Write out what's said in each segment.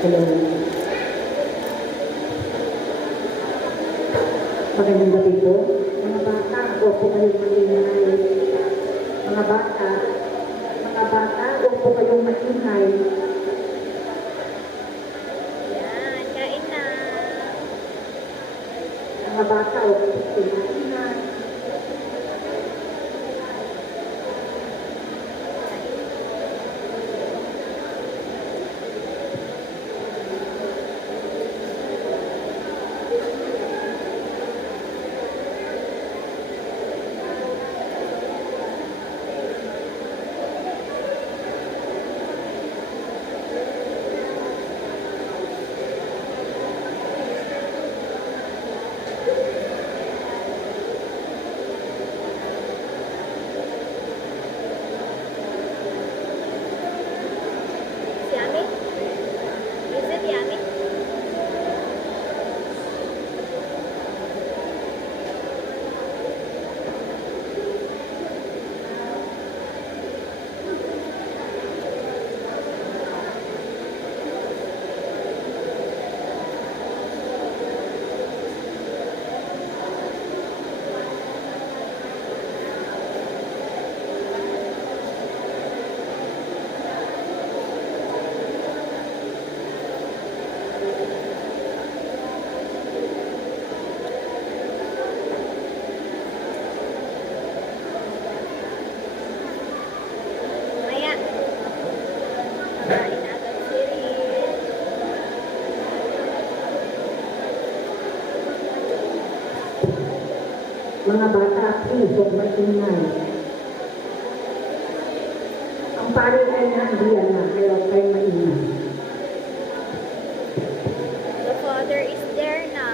Hello. Magandang gabi po. Mga bata, huwag po kayong maingay. Mga bata, huwag po kayong maingay. Yan, kain na. Mga bata, huwag po kayong maingay. Yummy? Is it yummy? Maya. Kakain na agad si Rin. Mga bata, please, huwag maingay. Ang pari ay nandiyan na, kaya huwag kayong maingay. The father is there na.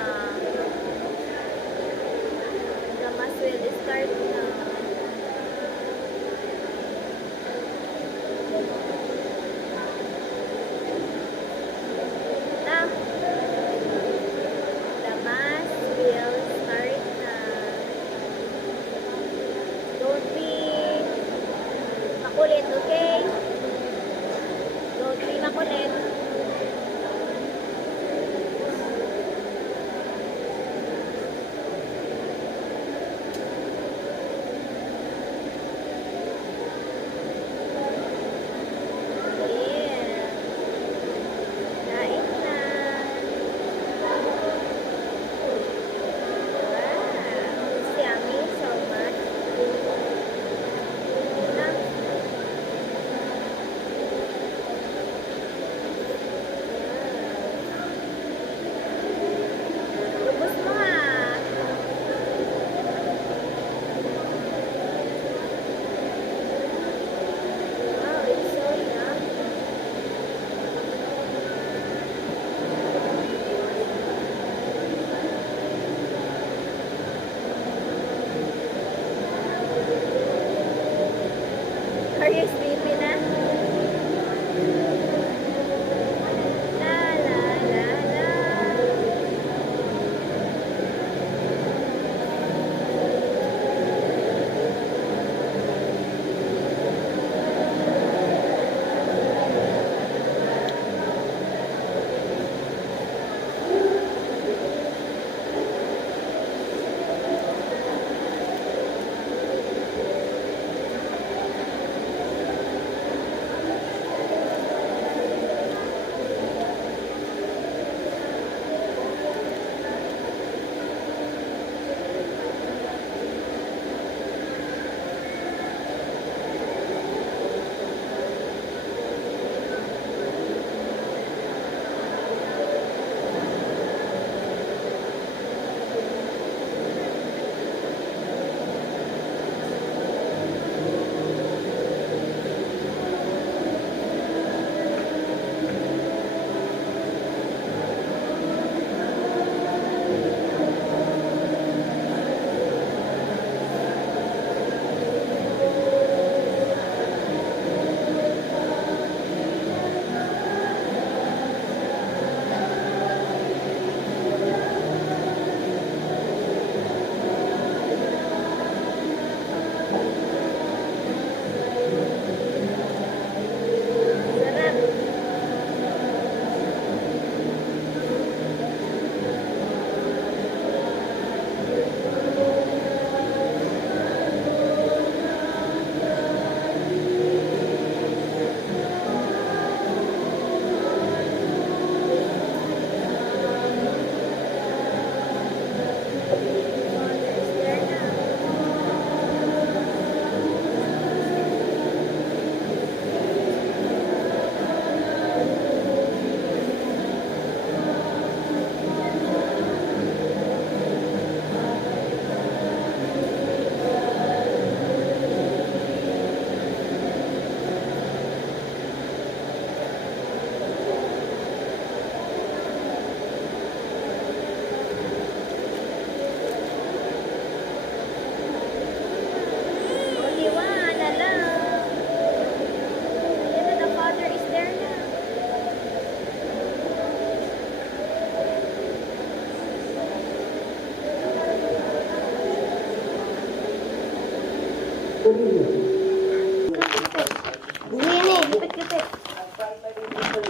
The mass will start na. Na. The mass will start na. Don't be makulit, okay? Don't be makulit. Yeah. Kain na. Wow. It's yummy so much. Na.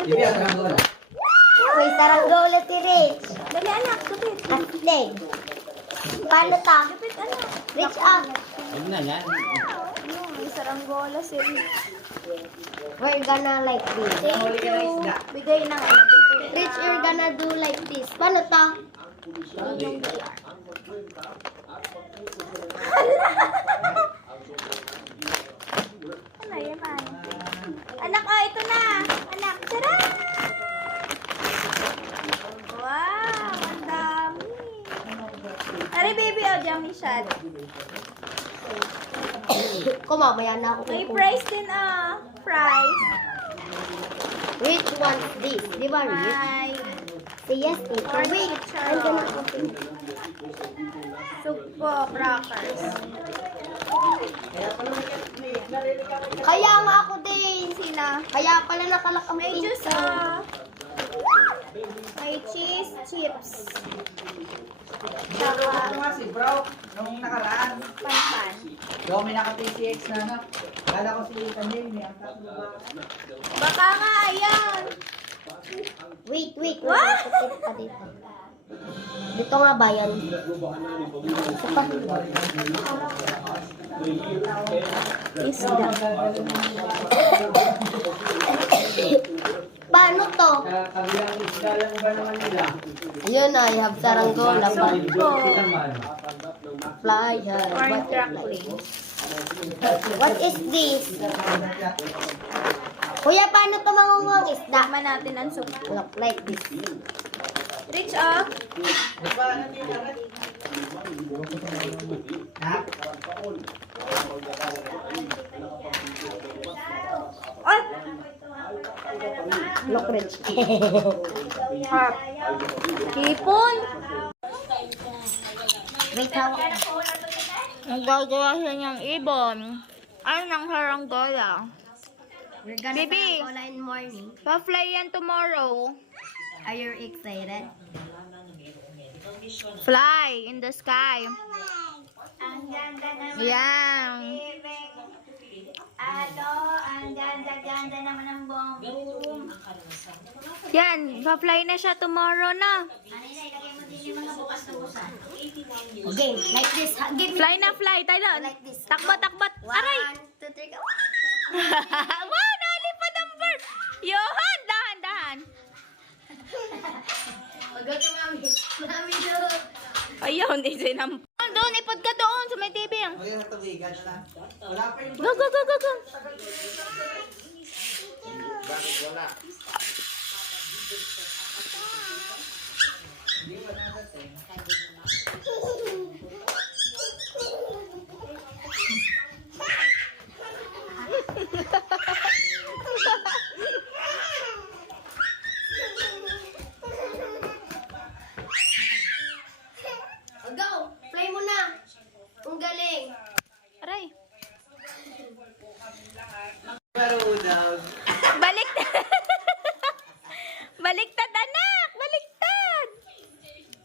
Uy, saranggola si Rich. Dali anak, kapit. Astig. Paano ta? Kapit anak. Rich up. May saranggola si Rich. We're gonna like this. Thank you. Bigay ng ano. Rich, you're gonna do like this. Paano ta? Yung VR. Ano yan, man? Anak, oh, ito na. Anak, tara! Wow, ang dami. Ari, baby, oh, yummy shot. Kumamaya na ako. May price din, ah. Price. Rich wants this. Di ba, Rich? May Say yes, Tito. Or Wait, picture. I'm gonna open. supo, crackers. Kaya nga ako din. Sina? Kaya pala nakalak ang May juice, pinto. ah. May cheese, chips. Ito nga si Bro, nung nakaraan. Panpan. Yung may naka-PCX na anak. Kala ko si Camille, may ang tatlo ba? Baka nga, ayan. Wait. What? Put pa dito. Dito nga ba yan? Isa pa. Isda. Paano to? Kabilang isda lang ba naman nila? Ayun na, I have saranggola. Supo. Fly high. Corn crackling. What is this? Kuya, paano to mangunguang isda? Dama natin ang supo. Look like this. Rich, oh. Ha? Ay! Look rich. Harp. Hipon. Wait, hawak. Nagagawa siya niyang ibon. Ay, ng haranggola. We're gonna Baby. saranggola in morning. Pa-fly yan tomorrow. Are you excited? Fly in the sky. Ang ganda naman. Yan. Ang ganda naman ng boom. Yan, pa-fly na siya tomorrow na. Ilagay mo din yung mga bukas-bukasan. Okay, like this. Give me. Fly na fly. Tayo. Like this. Takbat. Aray! 1, 2, 3, go. Wow, nalipad ang bird. Yohan, dahan. Mag-go to mami. Mami doon. Ayun, isinam. Doon, ipod ka doon sa may TV. Huwag yung natubigan na. Wala pa yung... Go. Go. Play mo na. Ang galing. Aray. Marunong. Baliktad. Baliktad, anak. Baliktad.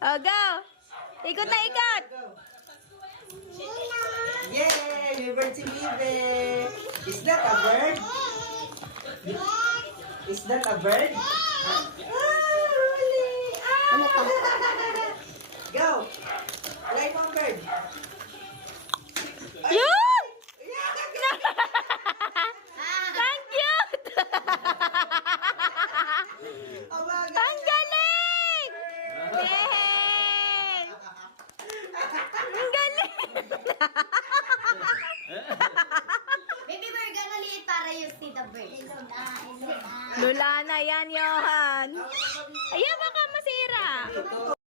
Oh, go. Ikot na ikot. Yay! May bird si Bibe! Is that a bird? Is that a bird? Huli! Ano to? Go! Play mo ang bird! Yun! Ang cute! Ang galing! Yay! Ang galing! Baby, we're gonna leave para you see the bird. Lula na yan, Johan. Ayan, baka masira.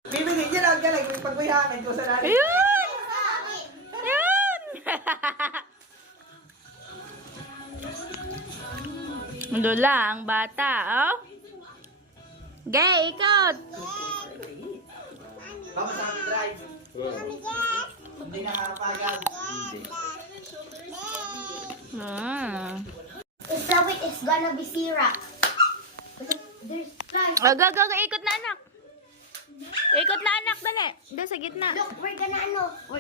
Bibigyan niya lang galing. May pagbuyakan ko sa natin. Ayun! Ayun! Lula, ang bata, oh. Gay, ikot. Vamos sa amin drive. Hindi nakakapagal. The wheat is gonna be syrup. There's flies. Oh, go, ikot na, anak. Ikot na, anak, dali. Doon sa gitna. Look, we're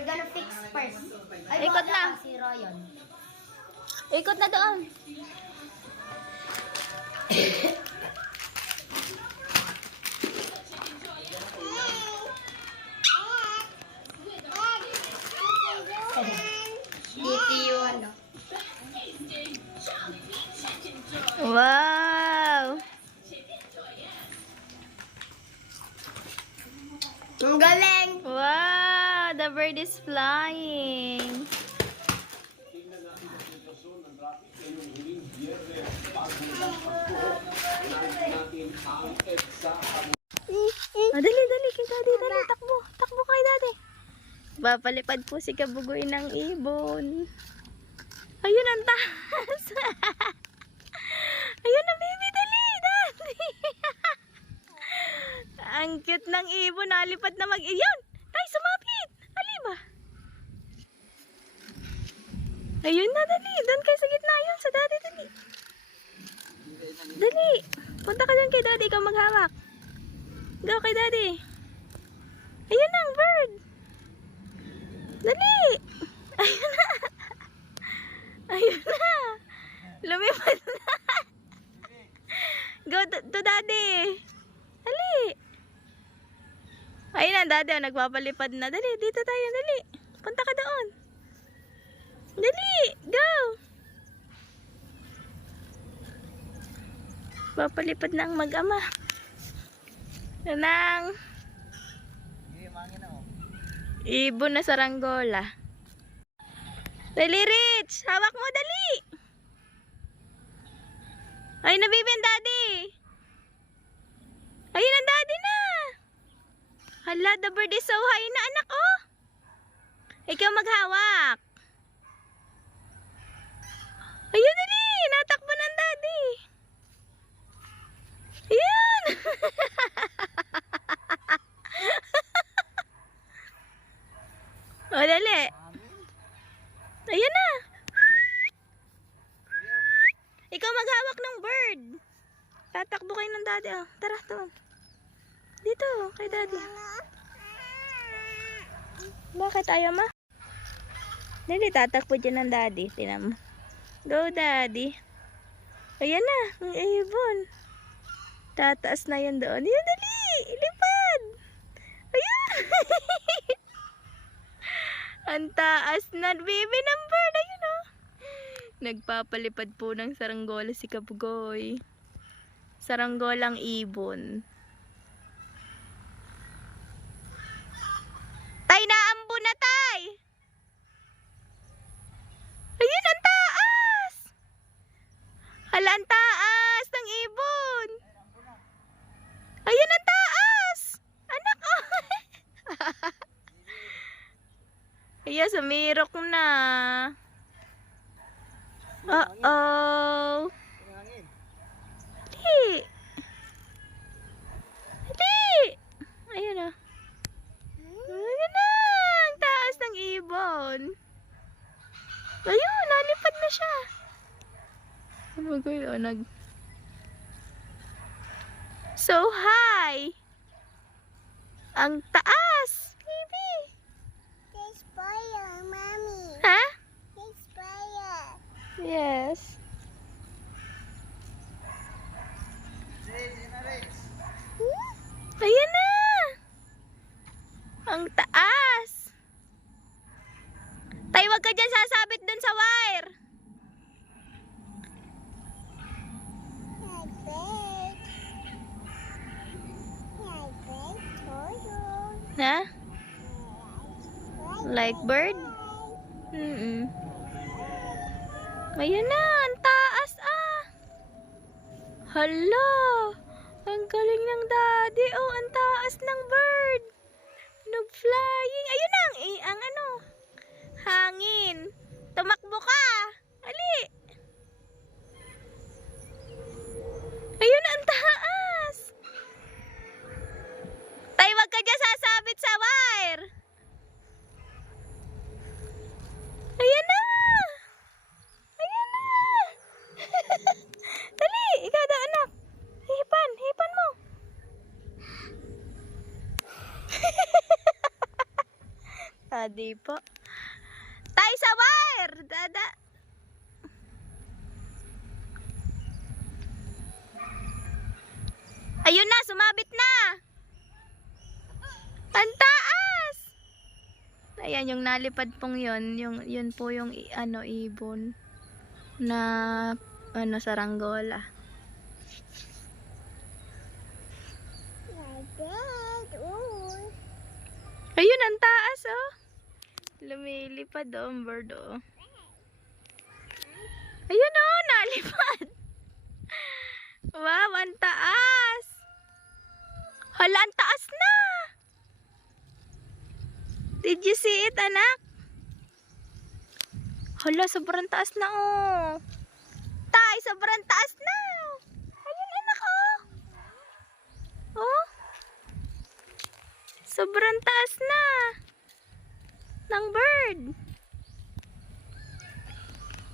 gonna fix first. Ay, Ikot wala na. si Ryan. Ikot na doon. Ang galing! Wow, the bird is flying. Dali, dali kay daddy, dali, takbo. Takbo kay daddy. Papalipad po si Kabugoy ng ibon. Ayun ang taas. Ayun na baby, dali, daddy. Ang cute ng ibon, nalipad na Ayun! Tay, sumapit! Aliba! Ayun na, dali. Doon kay sa gitna yun, sa daddy, dali. Dali. Punta ka doon kay daddy, ikaw maghawak. Go kay daddy. Ayun na, ang bird. Dali. Ayun na. Ayun na. Lumipad na. Go to daddy. Dali. Ayun na, daddy. Nagpapalipad na. Dali, dito tayo. Dali. Punta ka doon. Dali. Go. Papalipad na ang mag-ama. Nanang. Ibon na saranggola. Dali, Rich. Hawak mo, dali. Ay, nabibin, daddy. Ayun ang daddy na. Hala, the bird is so high na, anak, oh. Ikaw maghawak. Ayun, dali. Natakbo ng daddy. Ayun. O, dali. Ayun na. Ikaw maghawak ng bird. Tatakbo kayo ng daddy. Oh. Tara, to. Dito, kay daddy. Bakit ayaw ma? Dali, tatakbo dyan ng daddy. Tinan mo. Go, daddy. Ayan na, ang ibon. Tataas na yan doon. Ayan, dali. Ilipad. Ayan. Ang taas na. Baby ng bird. Ayun, oh. Nagpapalipad po ng saranggola si Kabugoy. Saranggolang ibon. Tay, naambo na, tay. Ayun, ang taas. Hala, ang taas ng ibon. Ayun, ang taas. Anak, oh. Ayan, sumirok na. Uh-oh. Di. Di. Ayun, oh. Ayun na. Ang taas ng ibon. Ayun, nalipad na siya. Oh, so high. Ang taas. Baby. There's fire, mommy. Ha? There's fire. Yes. Ayan na. Ang taas. Tay, wag ka dyan sasabit dun sa wire. My bed. My bed, toilet. Ha? Like bird? Ayan na, ang taas ah. Hala, ang galing ng daddy. Oh, ang taas ng bird. Nag-flying. Ayun na, ang ano, hangin. Tumakbo ka. Ali. Ayun, ang taas. Tay, wag ka dyan sasabit sa wire. Ayan na. Ayan na. Dali, ikaw daw, anak. Hipan, hipan mo. Di po. Tay, sa wire. Dada. Ayun na, sumabit na. Ang taas. Ayan, yung nalipad pong yun. Yun po yung ano, ibon. Na, ano, saranggola. My bed. Ooh. Ayun, ang taas, oh. Lumilipad, oh, ang bird, oh. Ayun, oh, nalipad. Wow, ang taas. Hala, ang taas na. Did you see it, anak? Hala, sobrang taas na, oh. Tay, sobrang taas na. Ayun, anak, oh. Oh. Sobrang taas na. Ng bird.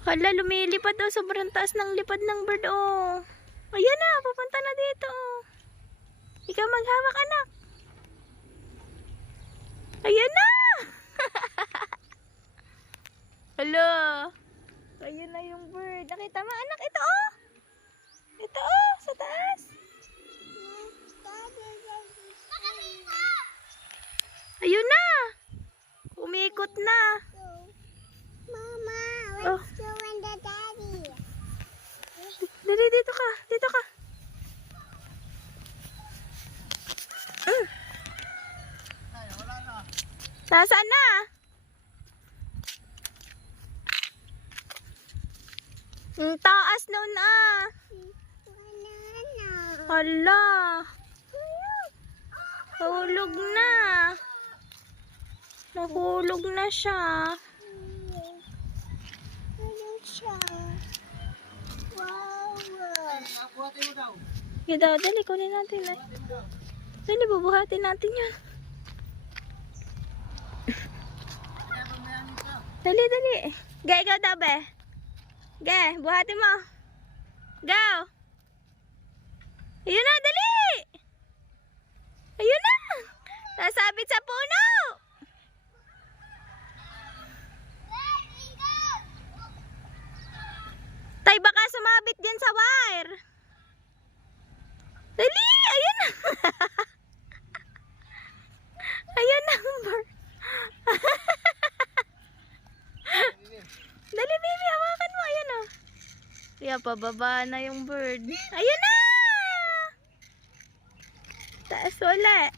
Hala, lumilipad, oh. Sobrang taas ng lipad ng bird, oh. Ayan na, papunta na dito, oh. Ikaw maghawak, anak. Ayan na. Hala. Ayun na yung bird. Nakita mo, anak? Ito, oh. Ito, oh. Sa taas. Ayun na. Umikot na. Mama, Oh. let's go in the daddy. Dali, dito ka. Dito ka. Nasaan na? Ang taas nun, ah. Banana. Hala. Nahulog na. Nahulog na siya. Ayun siya. Wow. Ganda, dali, kunin natin. Dali, bubuhatin natin yan. Dali, dali. Ga, ikaw tabi. Ga, buhatin mo. Go. Ayun na, dali. Ayun na. Nasabit sa puno. Tay, baka sumabit din sa wire. Dali, ayun na. Ayun na, bird. Dali, baby, hawakan mo. Ayun, oh. Kaya pababa na yung bird. Ayun na! Taas ulit.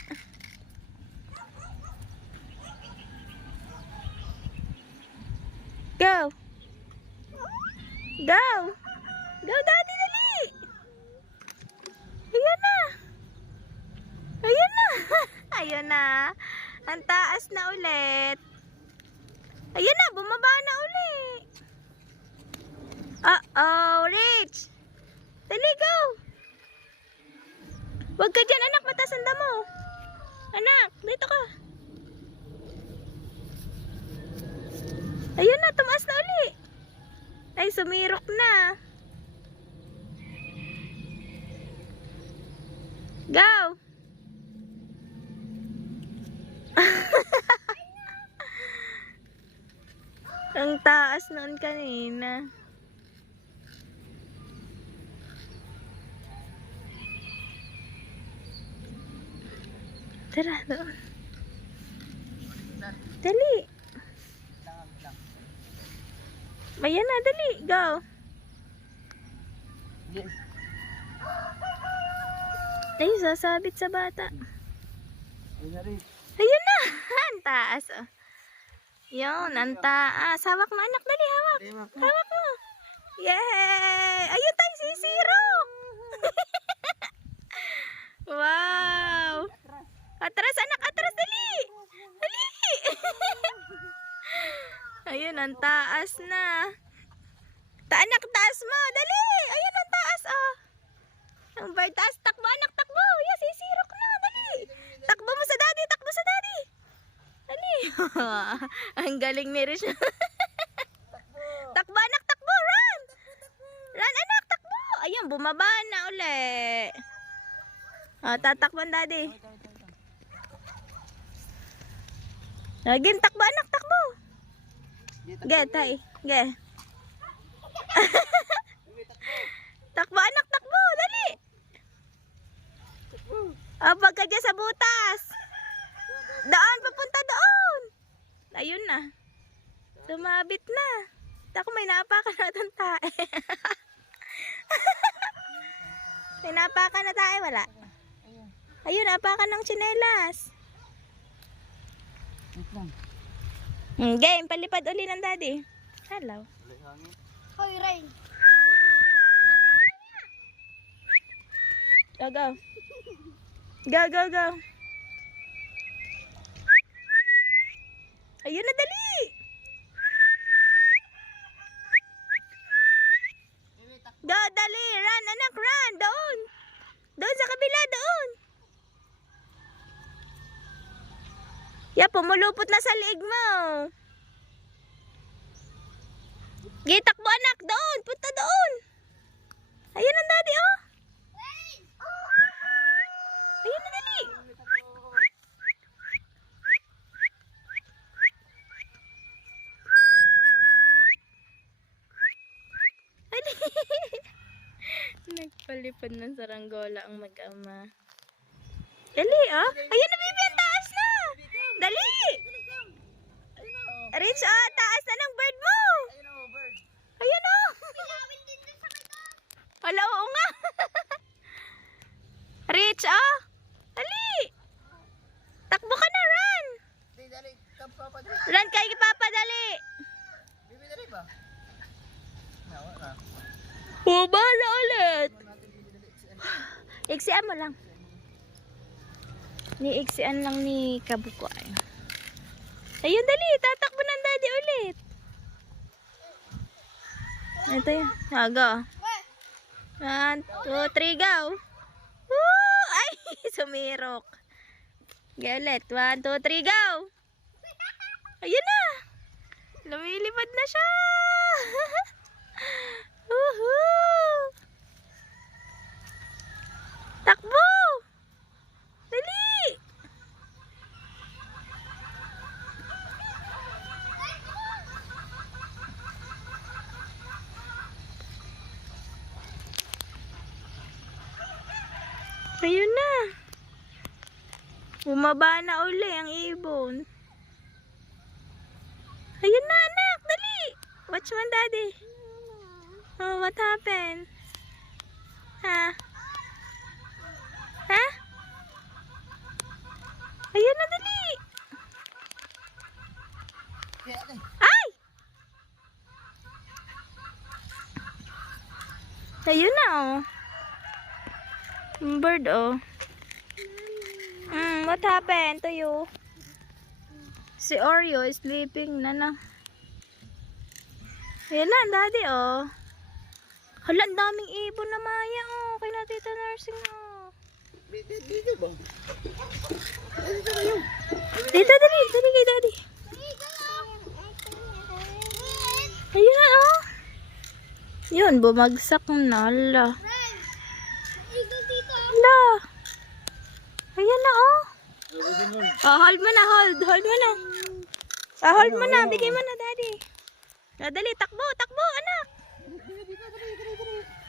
Go! Go! Go, daddy, dali! Ayun na! Ayun na! Ayun na! Ang taas na ulit. Ayun na, bumaba na ulit. Uh-oh, Rich! Dali, go! Huwag ka dyan, anak, mataas ang damo. Anak, dito ka. Ayun na, tumaas na ulit. Ay, sumirok na. Go! Ang taas noon kanina. Tara, doon. Dali. Ayan na, dali. Go. Ay, sasabit sa bata. Ayun na. Ang taas, oh. Yun, ang taas. Hawak mo, anak. Dali, hawak. Hawak mo. Yay! Ayun tayo, sisiro. Wow. Atras, anak. Atras, dali. Dali. Ayun, ang taas na. Anak, taas mo. Dali. Ayun, ang taas, oh. Ang bird, taas. Takbo, anak. Takbo. Yes, sisirok na. Dali. Takbo mo sa daddy. Takbo sa daddy. Dali. Ang galing ni Rish. Takbo, anak. Takbo. Run. Run, anak. Takbo. Ayun, bumaba na uli. Oh, tatakbo, daddy. Again, takbo, anak. Takbo. Ge, tay. Ge. Takbo, anak. Takbo. Dali. Oh, pagka dyan sa butas. Doon, papunta doon. Ayun na. Sumabit na. Ako, may naapakan na itong tae. May naapakan na tae, wala. Ayun, naapakan ng tsinelas. Game, palipad uli ng daddy. Hello. Hoy, Rain. Go, go. Go, go, go. Ayun na, dali. Go, dali. Run, anak, run. Doon. Doon sa kabila, doon. Pumulupot na sa liig mo. Gitakbo, anak, doon. Punta doon. Ayun ang daddy, oh. Ayun na, dali. Dali. Nagpalipad ng saranggola ang mag-ama. Dali, oh. Ayun na, baby, ang taas na. Dali. Rich, oh, taas na ng bird mo. Ayun, oh. Wala, oo nga. Rich, oh. Dali. Takbo ka na, run. Run kay Papa, dali. Bala ulit. Iksian mo lang. Ni-iksian lang ni Kabukoy. Ayun, dali. Tatakbo ng daddy ulit. Ito yun. Go. 1, 2, 3, go. Woo! Ay, sumirok. Go ulit. 1, 2, 3, go. Ayun na. Lumilipad na siya. Woohoo! Takbo! Dali! Ayun na. Bumaba na uli ang ibon. Ayun na, anak. Dali. Watch mo, daddy. Oh, what happened? Ha? Ha? Ayun na, dali. Ay! Ayun na, oh. Bird, oh. What happened to you? Si Oreo is sleeping na na. Ayun na, daddy, oh. Hala, ang daming ibon na Maya, oh. Kay na Tita Nursing, oh. Dito ba? Dito, dali. Dali kay daddy. Ayun na, oh. Yun, bumagsak na. Hala. Hala. Ayan na, oh. Oh, hold mo na, hold. Hold mo na. Ah, hold mo na. Bigay mo na, daddy. Ah, dali, takbo, takbo, anak.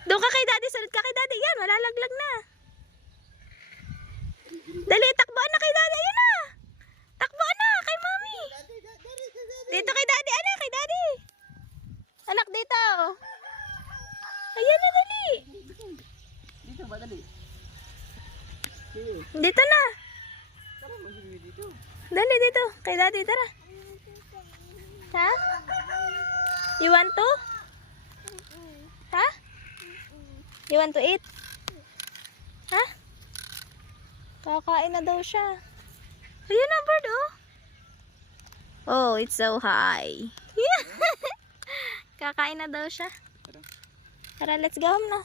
Doon ka kay daddy, sunod ka kay daddy. Yan, malalaglag na. Dali, takbo na kay daddy. Ayun na. Takbo na kay mommy. Dito kay daddy, anak, kay daddy. Anak, dito. Ayan na, dali. Dito ba, dali? Dito na. Tara, mag-iwi dito. Dali, dito. Kay daddy, tara. Ha? You want to? Ha? You want to eat? Ha? Kakain na daw siya. Ayun na, bird, oh. Oh, it's so high. Yeah. Kakain na daw siya. Tara, let's go home na.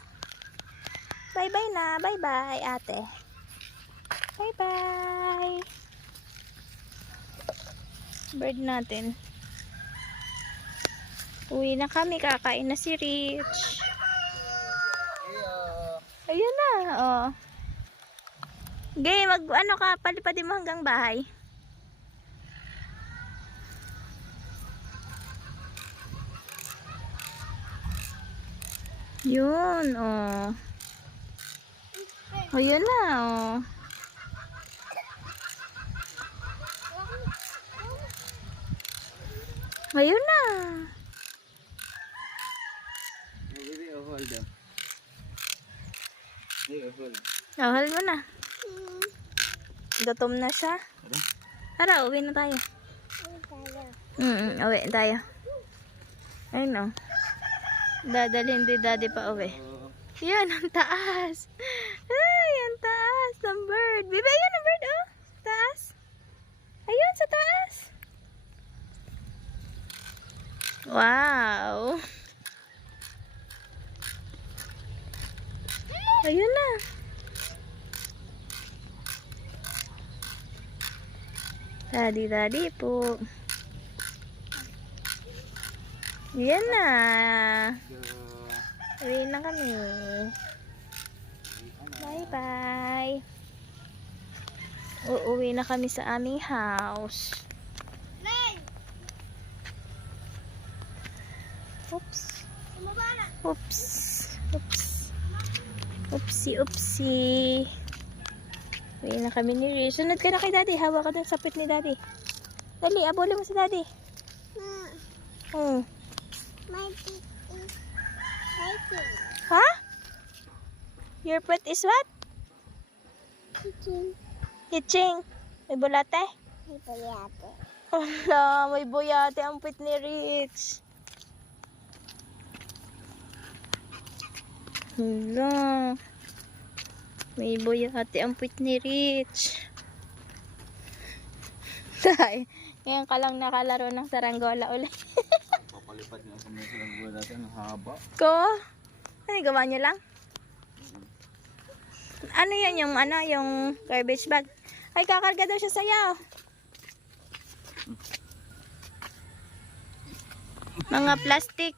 Bye-bye na. Bye-bye, ate. Bye-bye. Bird natin. Uwi na kami. Kakain na si Rich. Ayun na, oh. Gay, ano ka, palipadin mo hanggang bahay. Yun, oh. Oh, yun na, oh. Ayun na. Hold on. Hold. Oh, hold mo na. Gutom na siya. Tara, uwi na tayo. Uwi tayo. Ayun o. Dadalhin din daddy pa uwi. Yan, ang taas. Ay, ang taas ng bird. Bibi, ayun ang bird oh. Taas. Ayun, sa taas. Wow. Ayun na. Daddy po. Yan na. Uwi na kami. Bye-bye. Uuwi na kami sa aming house. Oops. Oops. Oops. Oopsie. Uwi na kami ni Riz. Sunod ka na kay daddy. Hawak ka doon sa pit ni daddy. Dali, abulin mo si daddy. My feet is hiking. Ha? Your pet is what? Kitchen. Hitching. May bulate? May payate. Hala, may buyate ang pit ni Rich. Hala. May buyate ang pit ni Rich. Tay, ngayon ka lang nakalaro ng saranggola ulit. Papalipad niya sa mga saranggola natin. Ang haba. Ko? Ano gawa niyo lang? Ano yan yung yung garbage bag? Ay, kakarga daw siya sa'yo. Mga plastic.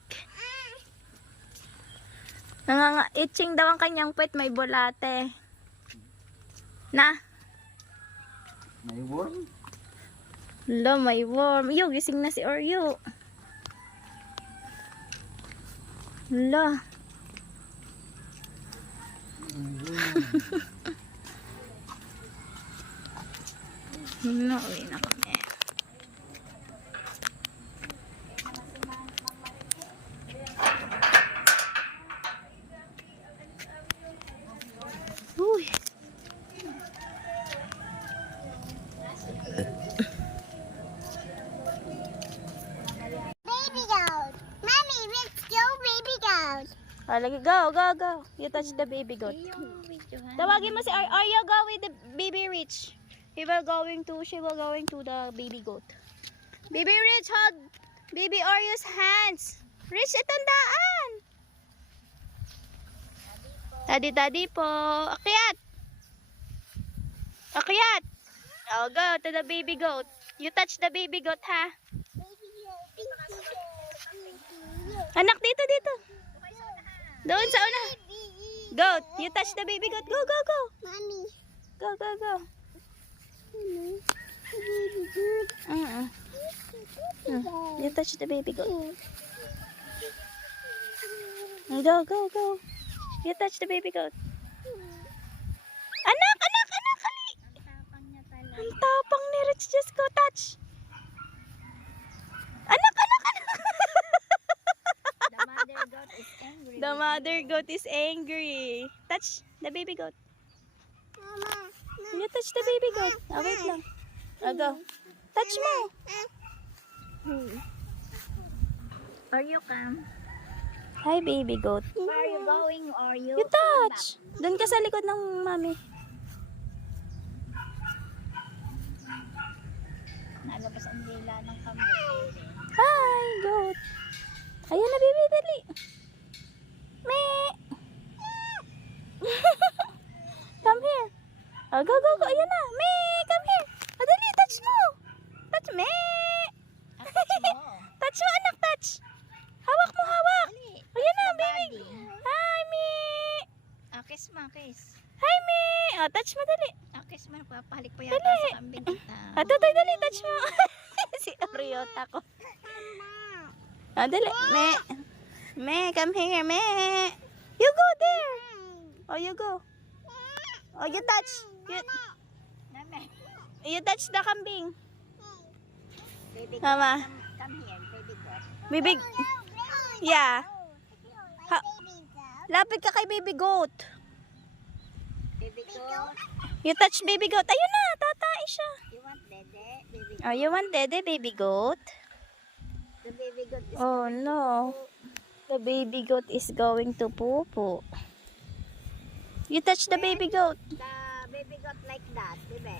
Itching daw ang kanyang pet, may bulate. Na? May worm. Hala, may worm. Yo, gising na si Oreo. Hala. Uwi na kami. Uy. Baby goat. Mommy, let's go baby goat. Lagi, go. You touch the baby goat. Tawagin mo si Aryo, go with the baby Rich. She will going to the baby goat. Baby Rich, hug baby Aryo's hands. Rich, itong daan. Daddy po. Akyat. Oh, go to the baby goat. You touch the baby goat, ha? Anak, dito. Doon sa una. Goat, you touch the baby goat. Go. Mommy. Go. Baby goat. You touch the baby goat. Go. You touch the baby goat. Anak, hali. Ang tapang ni Rich. Just go touch. Anak. The mother goat is angry. Touch the baby goat. Mama. You touch the baby goat. Wait lang. Go. Touch mo. Are you come? Hi, baby goat. Where are you going? Are you? You touch. Doon ka sa likod ng mami. Nalabas ang dila ng kambing. Hi, goat. Ayan na, baby. Dali. Me. Come here. Oh, go. Ayan na. Me, come here. Oh, dali. Touch mo. Touch me. Touch mo, anak. Touch. Hawak mo. Ayan na, baby. Hi, me. Kiss mo, kiss. Hi, me. Oh, touch mo, dali. Kiss mo, papahalik pa yata Dali. sa kambing kita. Totoy, dali. Touch mo. Si Oriota ko. Oh, dali. Me, come here, me. You go there. Oh, you go. Oh, you touch. You touch the kambing. Baby, Mama. come here, baby goat. Baby. Yeah. Baby goat. Lapit ka kay baby goat. Baby baby goat. You touch baby goat. Ayun na, tatay siya. You want dede, baby Oh, you want dede, baby goat? The baby goat is Oh no. The baby goat is going to poo-poo. You touch the baby goat. the baby goat like that, baby.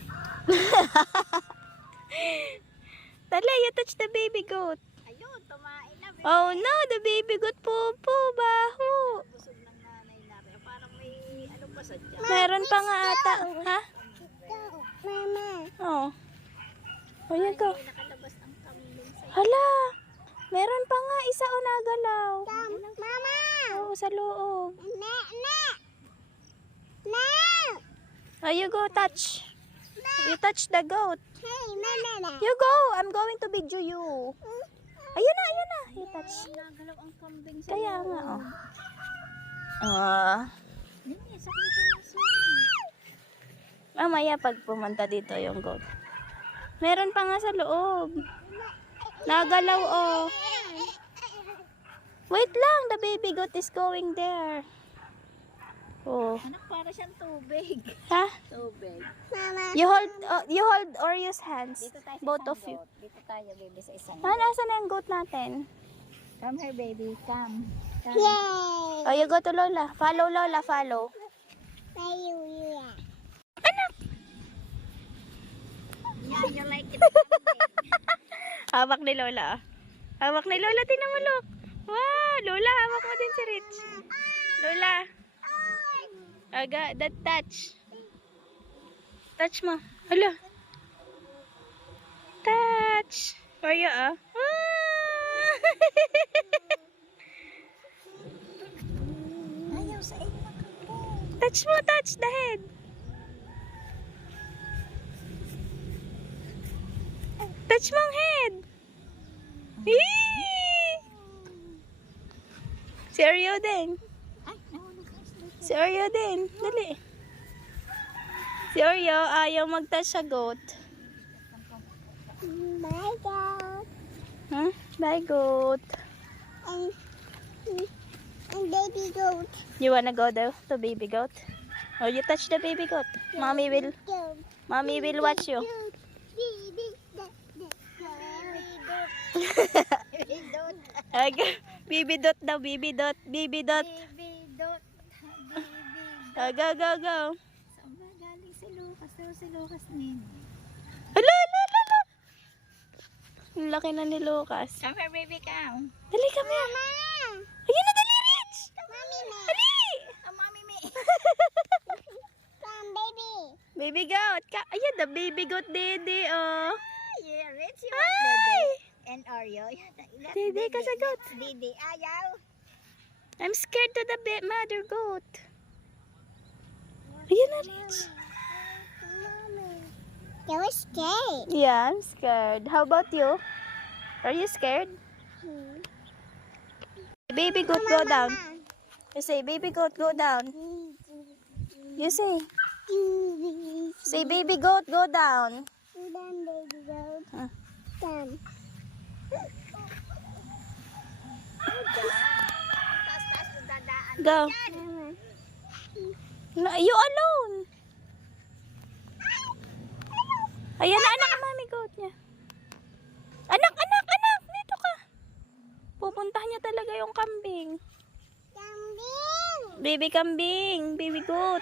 Dali, you touch the baby goat. Ayun, tumain na, baby. Oh no, the baby goat poo-poo. Baho. Busog ng nanay namin. Parang may ano pa sa dyan. Meron pa nga ata. Ha? Mama. Oh. Oh, you go. May nakalabas ng kambing sa Hala. Meron pa nga isa o nagalaw. Mama! Oo, sa loob. Ne, ne! Ne! Oh, you go touch. You touch the goat. Hey, mama! You go. I'm going to video you. Ayun na, ayun na. You touch. Nagalaw ang kambing sa Kaya nga, oh. Ah. Nini, sa na Mamaya pag pumunta dito yung goat. Meron pa nga sa loob. Nagalaw, oh. Wait lang, the baby goat is going there. Oh. Anak, para siyang tubig. Ha? Tubig. You hold Orio's hands. Dito tayo sa Both isang of you. goat. Dito tayo, baby, sa isang Ah, nasa na yung goat natin? Come here, baby. Come. Come. Oh, you go to Lola. Follow Lola, follow. Yeah, you like it. Hawak ni Lola, ah. Hawak ni Lola, tinan mo, look. Wow, Lola, hawak mo din si Rich. Lola. Aga, that touch. Touch mo. Hala. Touch. Oreo, ah. Ayaw sa inyo kambing. Touch mo, touch the head. Touch mo ang head. Eee! Si Oreo din. Ay, nahulog ka. Si Oreo din. Dali. Si Oreo ayaw mag-touch sa goat. Bye, goat. Huh? Bye, goat. And baby goat. You wanna go there to baby goat? Or you touch the baby goat? Mommy will watch you. Okay. Baby dot daw, baby dot, baby dot. Go, go, go. Saan ba galing si Lucas? Pero si Lucas nini. Hala, hala, hala. Ang laki na ni Lucas. Come here, baby, come. Dali, come here. Ayun na, dali, Rich. Mommy me. Dali. Oh, mommy me. Come, baby. Baby goat. Ayan, the baby goat dede, oh. Yeah, Rich, you Hi. want Dede and Oreo. Dede ka sa goat. Dede, ayaw. I'm scared to the mother goat. Ayan na, Rich. You were scared. Yeah, I'm scared. How about you? Are you scared? Baby goat, go down. You say, baby goat, go down. You say. Say, baby goat, go down. Down, baby goat. Huh. Down. Go. No, you alone. Ayan na, anak, ang mami goat niya. Anak, anak, anak, dito ka. Pupuntahan niya talaga yung kambing. Kambing. Baby kambing, baby goat.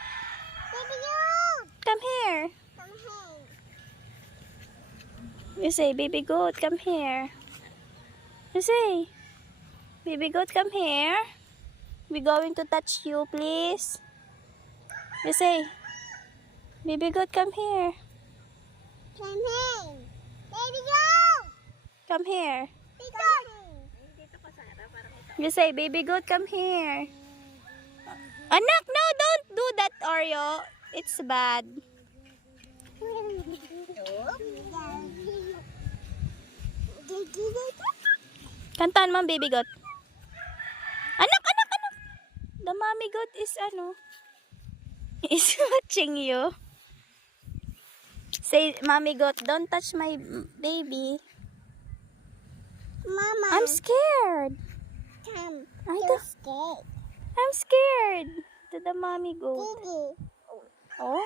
Baby goat. Come here. Come here. You say, baby goat, come here. You say, baby goat, come here. We going to touch you, please. You say, baby goat, come here. Come here. Baby goat. Come here. Baby goat. You say, baby goat, come here. Anak, no, don't do that, Oreo. It's bad. Kantaan mo, baby goat. Anak, anak, anak. The mommy goat is, is watching you. Say, mommy goat, don't touch my baby. Mama. I'm scared. Come. I You're don't, scared. I'm scared to the mommy goat. Didi. Oh.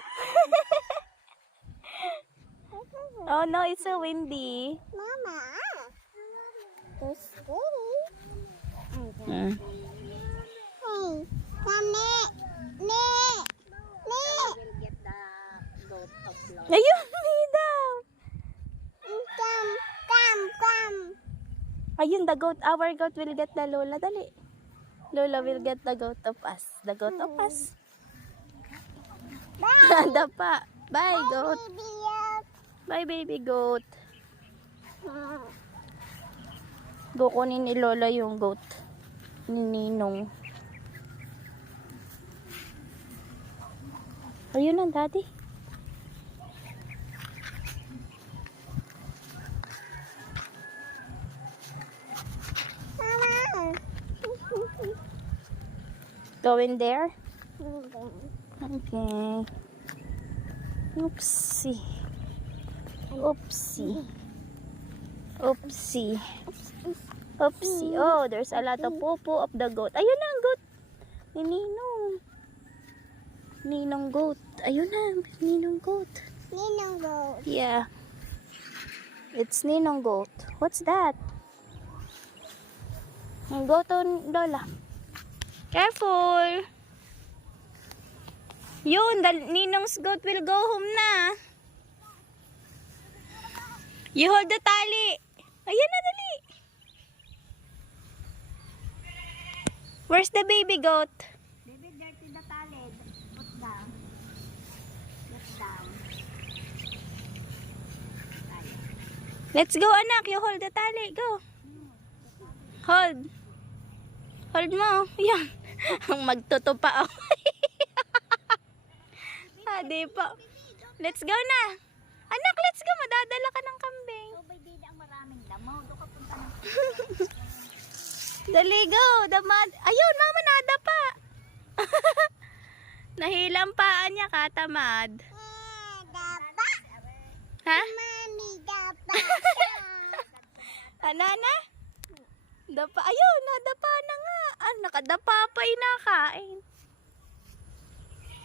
Oh no, it's so windy. Mama. There's Daddy. Mm. Hey, Mami. Me. Me. Ayun, Nida. Come. Ayun, the goat. Our goat will get the Lola. Dali. Lola will get the goat of us. The goat of us. Dapa. Bye, goat. Bye, baby goat. Kukunin ni Lola yung goat ni Ninong. Ayun na, Daddy. Mama. Go in there. Okay. Oopsie. Oopsie. Oopsie. Oopsie. Oh, there's a lot of poo-poo of the goat. Ayun na ang goat. Ni Ninong. Ninong goat. Ayun na. Ninong goat. Ninong go. Yeah. It's Ninong goat. What's that? Go to Lola. Careful. Yun, the Ninong's goat will go home na. You hold the tali. Ayan na, dali. Where's the baby goat? Baby, dirty the tali. Put down. Put down. Let's go, anak. You hold the tali. Go. Hold. Hold mo. Yan. Ang magtutupa ako. Di pa. Let's go na. Anak, let's go. Madadala ka ng kambing. So, baby, ang maraming damo. Doon ka punta ng... Dali, go. Damad. Ayun, mama, nadapa. Nahilang paan niya, katamad. Dapa. Ha? Mami, dapa. Anana? Dapa. Ayun, nadapa na nga. Ah, nakadapa pa inakain.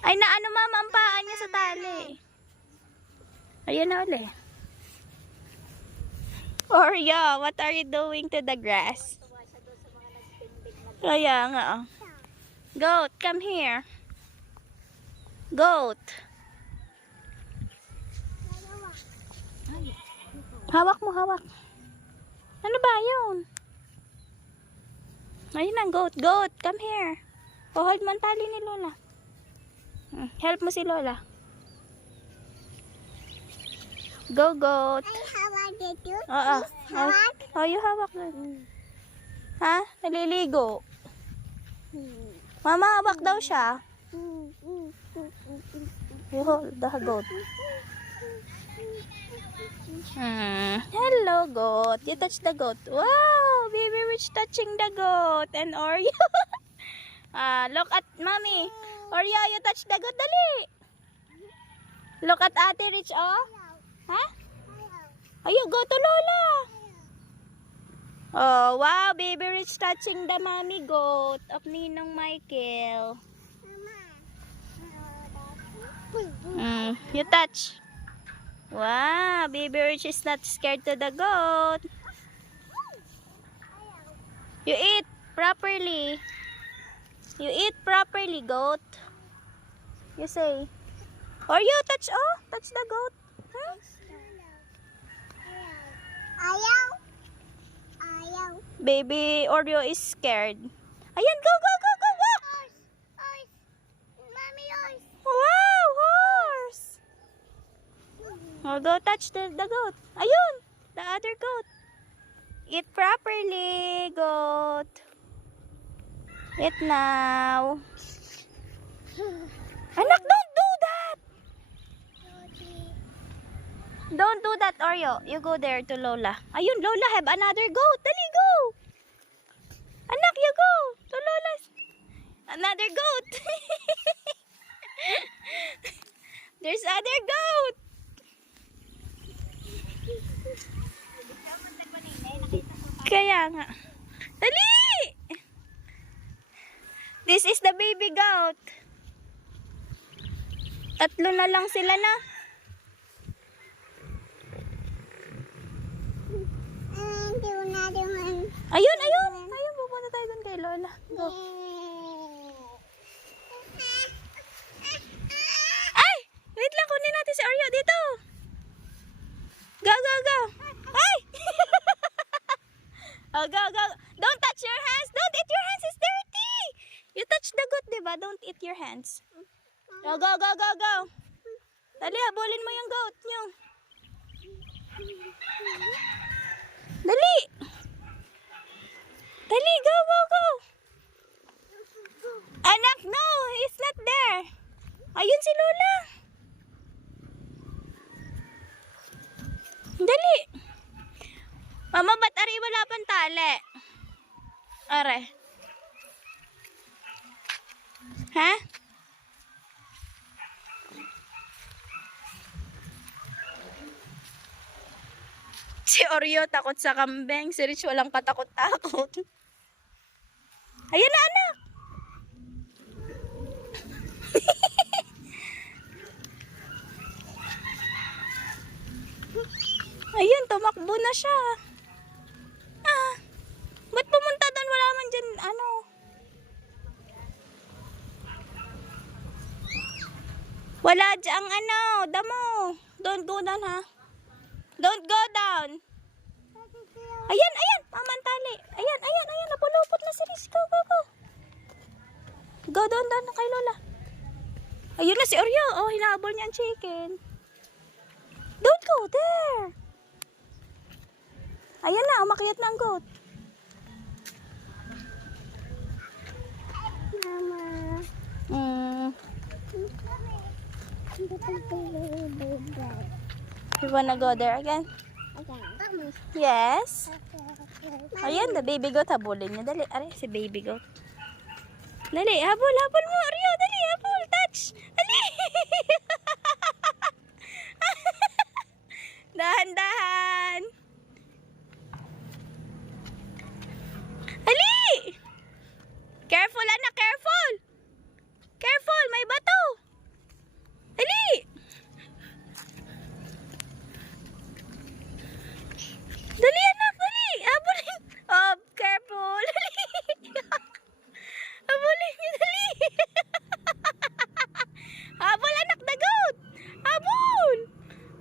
Ay, naano mama ang paan niya sa tali. Ayan na uli. Oreo, what are you doing to the grass? Kaya nga. Oh. Goat, come here. Goat. Hawak mo, hawak. Ano ba yun? Ayun ang goat. Goat, come here. O, hold mo ang tali ni Lola. Help mo si Lola. Go, goat. Ay, hawak dito. Oo. Hawak. Oh, you hawak na. Ha? Naliligo. Mama, hawak daw siya. You hold the goat. Hello, goat. You touch the goat. Wow, baby Rich touching the goat. And Oreo. Look at mommy. Oreo, you touch the goat. Dali. Look at Ate Rich, oh. Ha? Ayun, go to Lola. Oh, wow, baby Rich touching the mommy goat of Ninong Michael. You touch. Wow, baby Rich is not scared to the goat. You eat properly. You eat properly, goat. You say. Or you touch, oh, touch the goat. Huh? Ayaw. Ayaw. Baby Oreo is scared. Ayan, go, go, go, go, walk. Horse. Horse. Mami, horse. Wow, horse. Oh, go touch the goat. Ayun, the other goat. Eat properly, goat. Eat now. Anak, don't do that. Don't do that, Oreo. You go there to Lola. Ayun, Lola have another goat. Dali, go. Anak, you go to Lola's. Another goat. There's other goat. Kaya nga. Dali! This is the baby goat. Tatlo na lang sila na. Ayun, ayun. Ayun, pupunta tayo dun kay Lola. Go. Ay! Wait lang, kunin natin si Oreo dito. Go, go, go. Ay! Oh, go, go. Don't touch your hands. Don't eat your hands. It's dirty. You touch the goat, diba? Don't eat your hands. Go, go, go, go, go. Dali, habulin mo yung goat nyo. Dali. Dali, go, go, go. Anak, no. He's not there. Ayun si Lola. Dali. Mama, ba't ari wala pang tali? Are. Ha? Si Oreo takot sa kambing. Si Rich walang katakot-takot. Ayan na, anak. Ayun, tumakbo na siya. Ah, ba't pumunta doon? Wala man dyan, ano. Wala dyan, ano, damo. Don't go down, ha? Don't go down. Ayan, ayan, mamantali. Ayan, ayan, ayan, napulupot na si Riz. Go, go, go. Go down, down kay Lola. Ayun na si Oreo. Oh, hinahabol niya ang chicken. Don't go there. Ayan na, umakyat na ang goat. Mama. You wanna go there again? Yes. Ayan, the baby goat. Habulin niya. Dali, aray, si baby goat. Dali, habol, habol mo, Oreo. Dali, habol, touch. Dali. Dahan-dahan. Dali. Careful, anak, careful. Careful, may bato. Dali. Dali, anak, dali. Habulin. Oh, careful. Dali. Habulin niyo, dali. Habol, anak, the goat. Habol.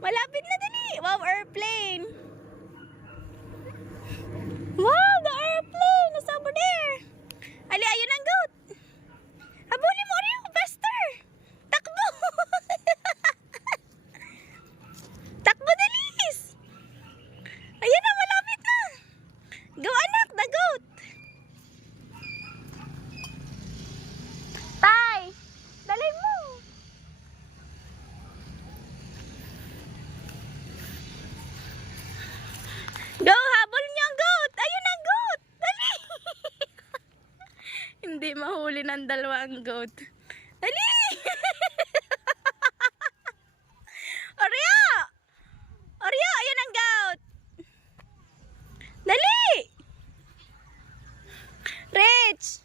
Malapit na, dali. Wow, airplane. Wow, the airplane is over there. Ali, ayun ang goat. Habulin mo, Oreo, faster. Takbo. Takbo, dalis. Ayun na, malapit na. Go, anak, the goat. Tay, dali mo. Go, habol niyo ang goat. Ayun ang goat. Dali. Hindi mahuli ng dalawa ang goat. Dali. Oreo. Oreo, ayun ang goat. Dali. Rich.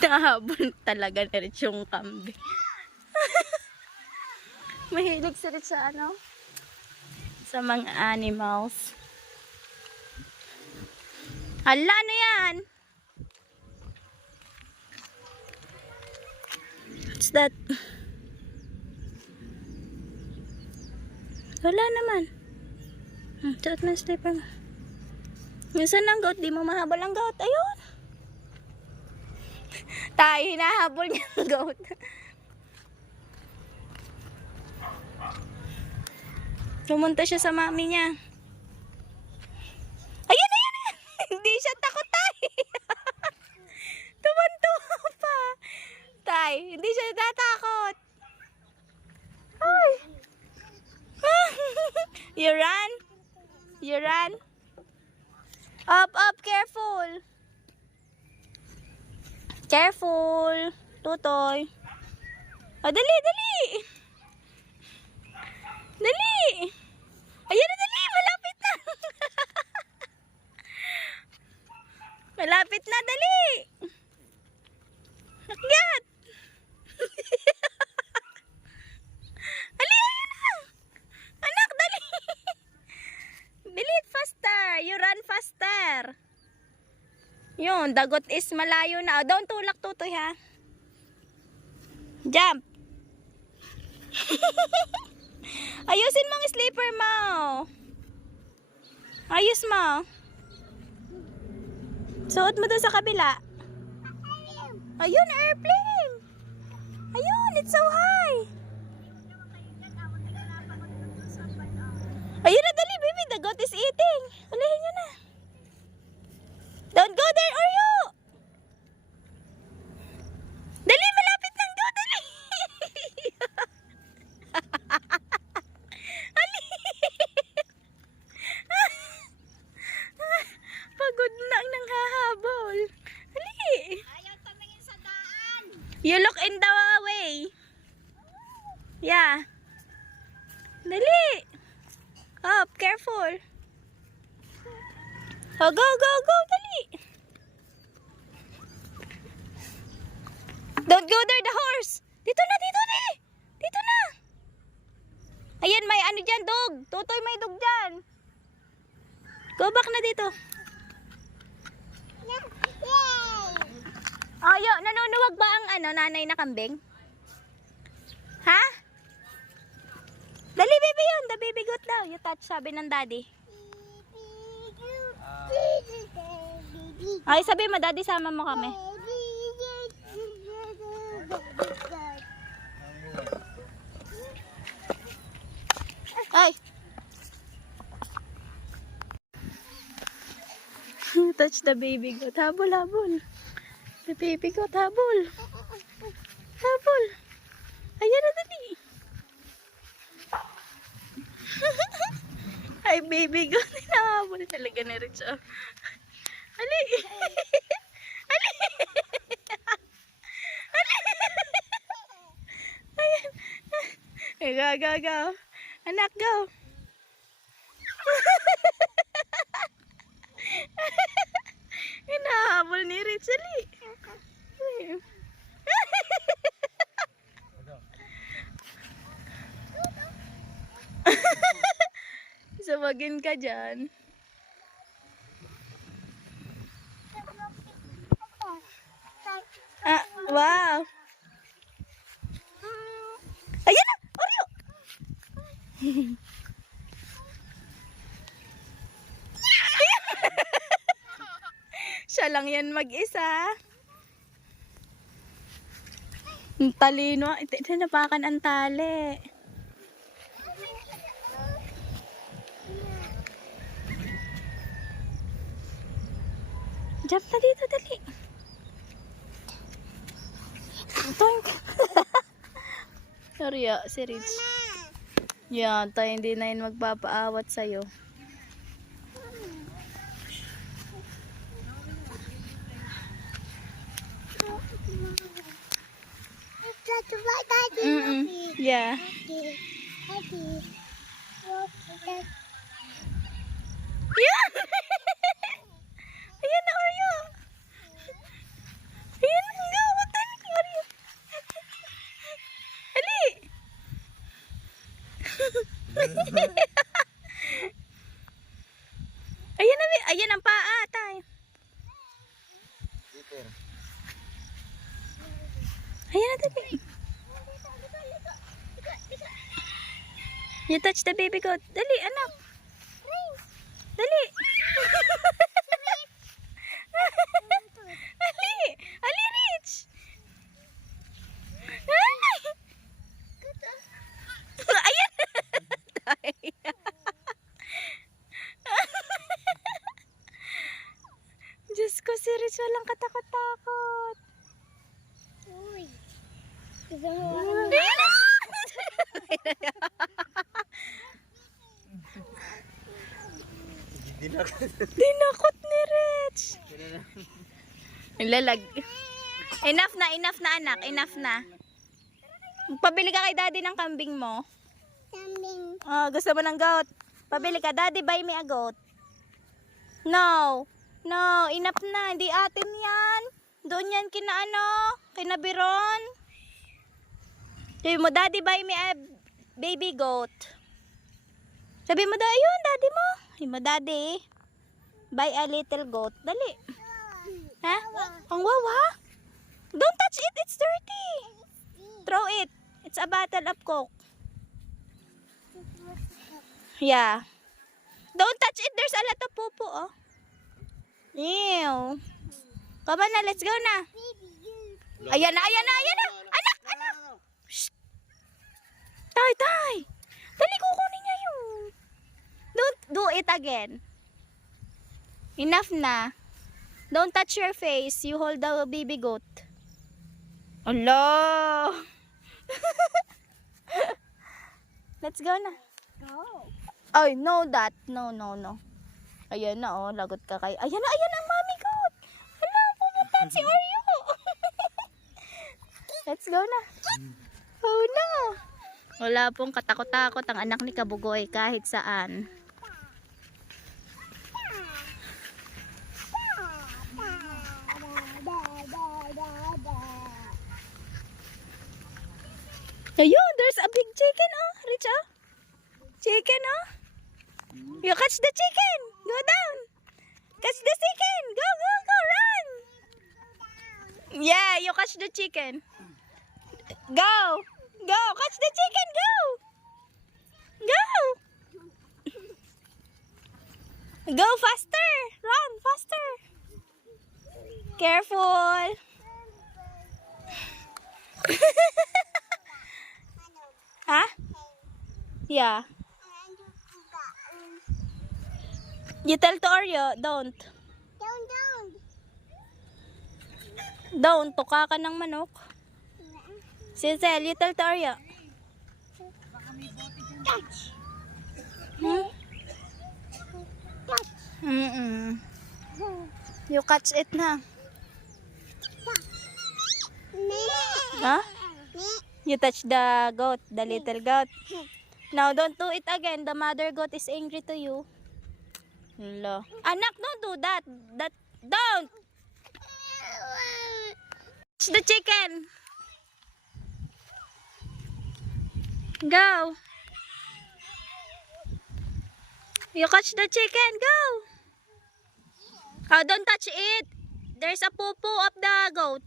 Nahabol talaga ni Rich yung kambing. Mahilig si Rich sa ano? Sa mga animals. Hala, ano yan? What's that? Wala naman. Suot mo yung slipper mo. Minsan ang goat, di mo mahabol ang goat. Ayun. Tayo, hinahabol niya ang goat. Pumunta siya sa mami niya. Ayun, ayun, ayun. Hindi siya takot, Tay. Tumantuwa pa. Tay, hindi siya natatakot. Ay. You run. You run. Up, up, careful. Careful. Tutoy. Oh, dali, dali. Dali. Ayan na, dali. Malapit na. Malapit na, dali. Akyat. Yun, dagot is malayo na. Doon tulak tutoy ha. Jump. Ayusin mo ang sleeper mo. Ayos mo. Suot mo doon sa kabila. Ayun, airplane. Ayun, it's so high. Ayun na, dali, baby. The goat is eating. Ulihin nyo na. Don't go there, Oreo. Dali, malapit ng goat. Dali. Ali. Pagod na ang nanghahabol. Ali. Ayaw tumingin sa daan. You look in the way. Yeah. Dali. Up, careful. Oh, go, go, go, dali. Don't go there, the horse. Dito na, dito na. Dito na. Ayan, may ano dyan, dog. Tutoy, may dog dyan. Go back na dito. Ayo, nanunuwag ba ang nanay na kambing? Ha? Dali, baby yun. The baby goat daw. You touch, sabi ng daddy. Ay, sabi mo, daddy, sama mo kami. Ay! Touch the baby goat. Habol, habol. The baby goat, habol. Habol. Ayan na, dali. Ay, baby goat. Hinahabol talaga ni Rich. Oh. Ali. Ali. Ali. Ayan. Go, go, go. Anak, go. Hinahabol ni Rich. Ali. Sumagin ka dyan. Ah, wow. Ayan na! Oreo! Siya lang yan mag-isa. Ang talino. Ito napakan ang tali. Jump na dito, dali. Tonk. Sorry si Rich. Yan, tayo hindi na yun magpapaawat sa'yo. Yeah. Yeah. Ayan na, Oreo. Ayan na, gawatan ko, Oreo. Ali. Ayan na, ayan ang paa, tay. Ayan na, dali. You touch the baby goat. Dali, anak. Dali. Ali. Ali, Rich. Ayan. Diyos ko, si Rich walang katakot-takot. Dinakot ni Rich. Lalag. Enough na anak. Enough na. Pabili ka kay daddy ng kambing mo. Kambing. Oh, gusto mo ng goat? Pabili ka. Daddy, buy me a goat. No. No, enough na. Hindi atin yan. Doon yan kina kina Biron. Sabi mo, daddy, buy me a baby goat. Sabi mo, ayun, daddy mo. Sabi mo, daddy, buy a little goat. Dali. Ha? Ang wawa? Don't touch it, it's dirty. Throw it. It's a bottle of Coke. Yeah. Don't touch it, there's a lot of poo-poo, oh. Ew. Come on na, let's go na. Ayan na, ayan na, ayan na. Anak, anak. Shh. Tay, tay. Dali, kukunin niya yun. Don't do it again. Enough na. Don't touch your face. You hold the baby goat. Allah. Let's go na. Go. Ay, no that. No, no, no. Ayan na, oh. Lagot ka kay... Ayan na, ayan ang mommy goat. Hala, pumunta si Oreo. Let's go na. Oh, no. Wala pong katakot-takot ang anak ni Kabugoy kahit saan. Ayun, there's a big chicken, oh. Rich, oh. Chicken, oh. You catch the chicken. Go down. Catch the chicken. Go, go, go, run. Yeah, you catch the chicken. Go. Go, catch the chicken. Go. Go. Go faster. Run faster. Careful. Huh? Yeah. You tell to Oreo, don't. Don't, tuka ka ng manok. Sizel, you tell to Oreo. Hmm? Mm-mm. You catch it na. Huh? You touch the goat, the little goat. Now, don't do it again. The mother goat is angry to you. Hello. Anak, don't do that. Don't. Catch the chicken. Go. You catch the chicken. Go. Oh, don't touch it. There's a poo-poo of the goat.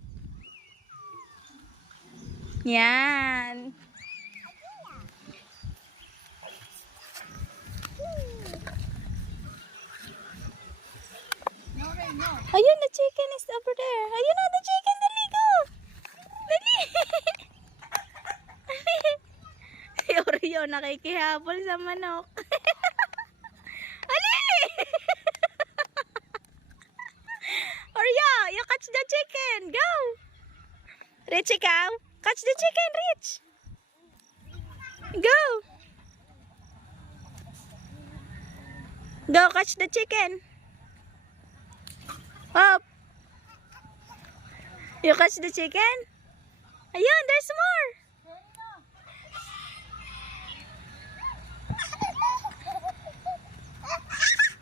Yan. Ayun, the chicken is over there. Ayun na, the chicken. Dali, go. Dali. Si Oreo nakikihabol sa manok. Ali! Oreo, you catch the chicken. Go. Rich, ikaw. Catch the chicken, Rich. Go. Go, catch the chicken. Up. You catch the chicken? Ayun, there's more.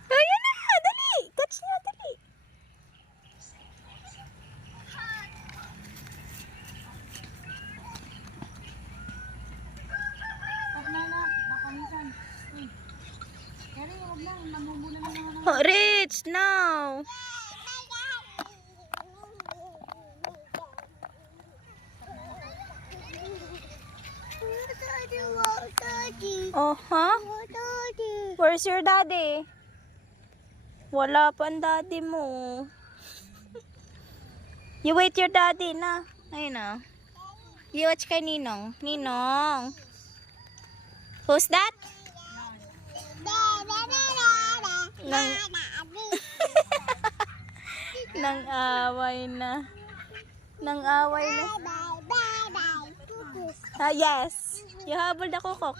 Ayun na, dali. Catch niya, dali. Oh, Rich, no. Oh, huh? Where's your daddy? Wala pa ang daddy mo. You wait your daddy na. Ayun na. You watch kay Ninong. Ninong. Who's that? Nang away na. Nang away na. Ah, yes. You habol the kukok.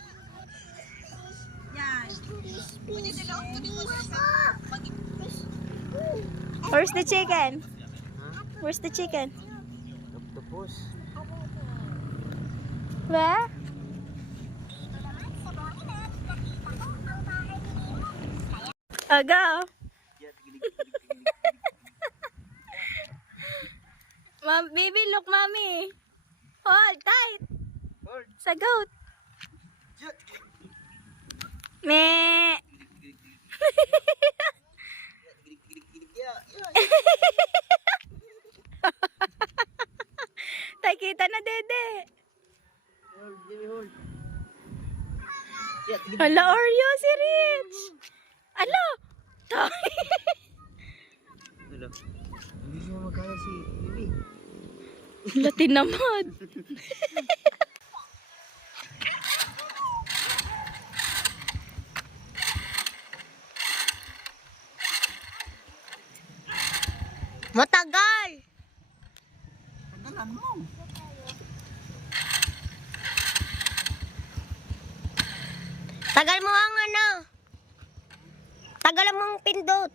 Where's the chicken? Where's the chicken? Octopus. Where? Go. Mom, baby, look, mommy. Hold tight. Hold. Sa goat. Meh. Tay, kita na, Dede. Hala, Oreo, si Rich. Alo. Tay. Hindi siya magkaya si Bibi. Latin naman. Matagal! Tagalan mo. Tagal mo ang ano. Tagal mong pindot.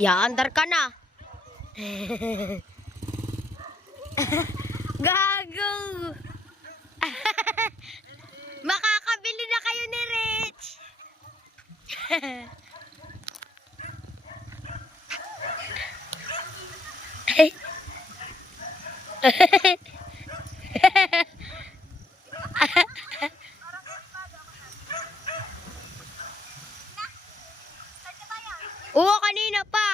Andar ka na. Gago. Makakabili na kayo ni Rich. Oo, kanina pa.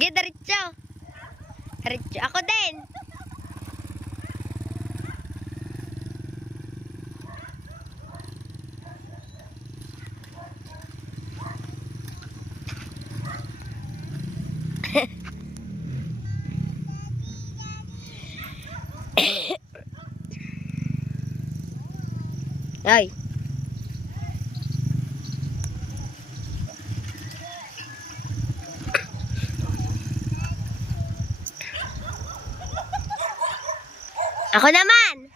Gida, Richo. Richo, ako din. Ay. Ako naman.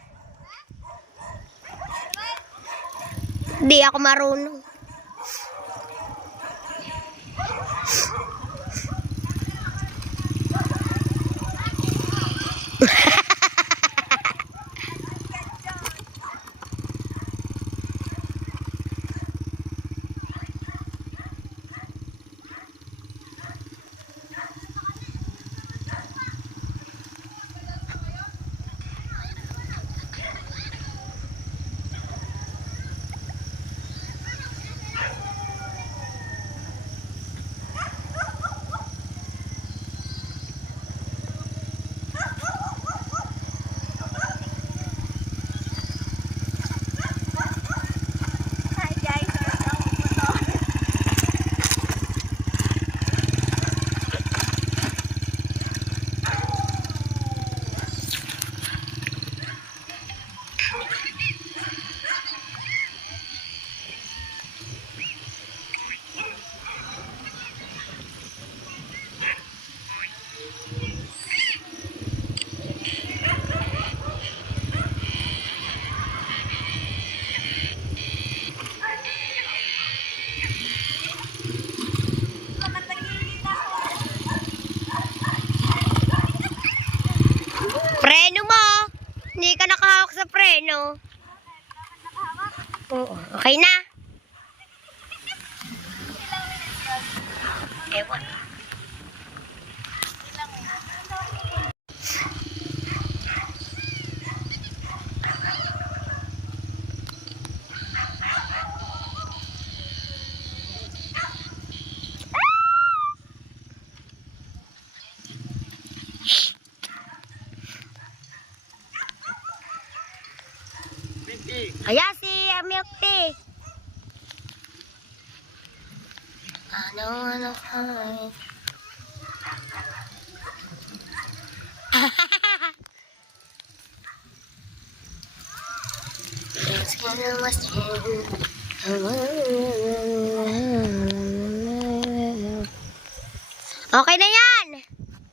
Di ako marunong. Preno mo. Hindi ka nakahawak sa preno. Oo, okay na. Ewan. Kaya si milk tea. Ano. Okay na yan.